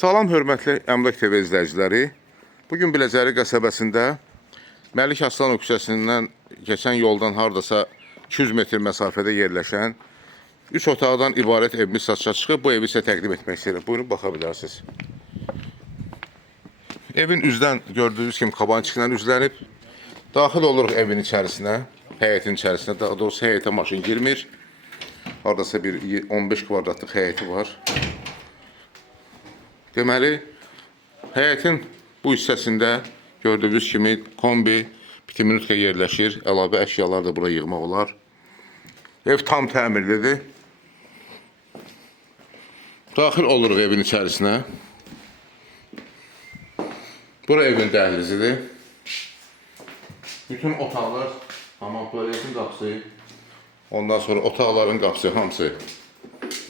Salam hörmətli Əmlak TV izləyiciləri. Bugün Biləcəri qəsəbəsində Məlik Aslanov küçəsindən keçən yoldan hardasa 200 metr məsafədə yerləşən 3 otaqdan ibarət evimiz satışa çıxıb. Bu evi sizə təqdim etmək istəyirəm. Buyurun, baxa bilərsiniz. Evin üzdən gördüyünüz kimi qabançıqla üzlənib. Daxil oluruq evin içərisinə, həyətin içərisinə. Daha doğrusu həyətə maşın girmir. Hardasa bir 15 kvadratlıq həyəti var. Deməli, həyətin bu hissəsində gördüyünüz kimi kombi bitiminliklə yerləşir. Əlavə əşyalar da bura yığmaq olar. Ev tam təmirlidir. Daxil oluruq evin içərisinə. Bura evin dəhlizidir. Bütün otaqlar, hamam tualetin qapısı, ondan sonra otaqların qapısı hamısı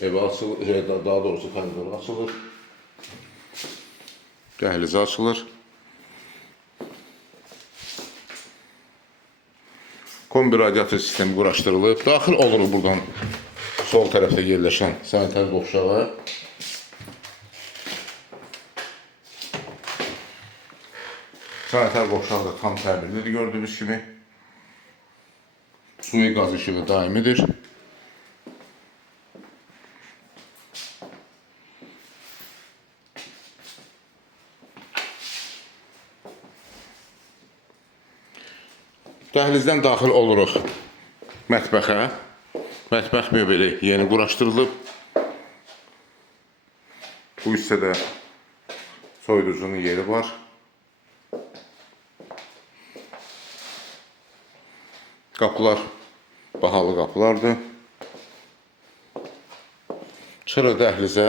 evə açılır, daha doğrusu koridora açılır. Dəhlizi açılır. Kombi radiator sistemi quraşdırılıb. Daxil oluruq buradan sol tərəfdə yerləşən sanitar qovşağa. Sanitar qovşağı da tam təmirlidir gördüyünüz kimi. Suyu qaz işığı daimidir. Dəhlizdən daxil oluruq mətbəxə. Mətbəx möbeli yeni quraşdırılıb. Bu hissədə soyuducunun yeri var. Qapılar bahalı qapılardır. Çıxırıq dəhlizə.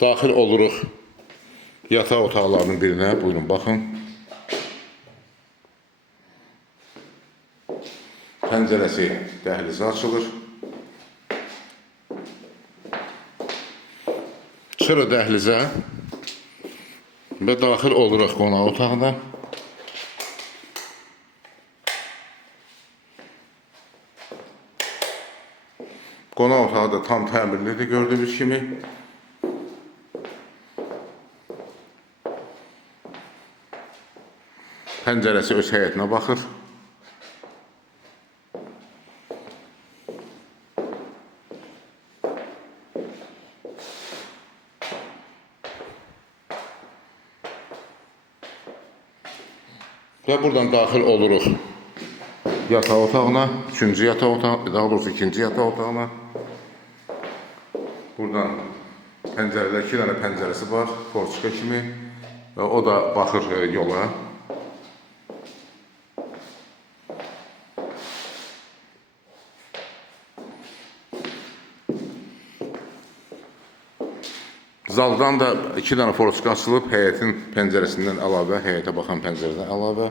Daxil oluruq yataq otaqlarının birinə. Buyurun, baxın. Pəncərəsi dəhlizə açılır. Çıxırıq dəhlizə və daxil oluruq qonaq otağına. Qonaq otağı da tam təmirlidir gördüyünüz kimi. Pəncərəsi öz həyətinə baxır. Və buradan daxil oluruq yataq otağına, üçüncü yataq otağına, daha doğrusu ikinci yataq otağına. Buradan pəncərələr, 2 dənə pəncərəsi var, porçika kimi və o da baxır yola. Zaldan da 2 dənə porçika açılıb, həyətin pəncərəsindən əlavə, həyətə baxan pəncərədən əlavə.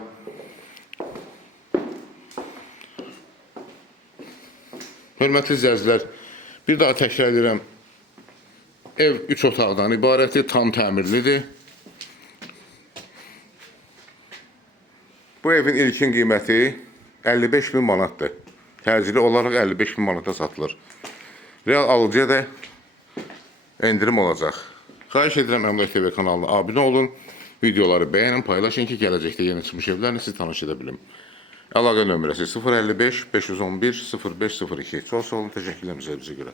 Hörmətli izləyicilər, bir daha təkrar edirəm. Ev 3 otaqdan ibarətdir, tam təmirlidir. Bu evin ilkin qiyməti 55.000 manatdır. Təcili olaraq 55.000 manata satılır. Real alıcıya da endirim olacaq. Xahiş edirəm Əmlak TV kanalına abunə olun, videoları bəyənin, paylaşın ki, gələcəkdə yeni çıxmış evlərlə siz tanış edə bilim. Əlaqə nömrəsi 055 511 0502. Çox sağ olun, təşəkkürlər bizə görə.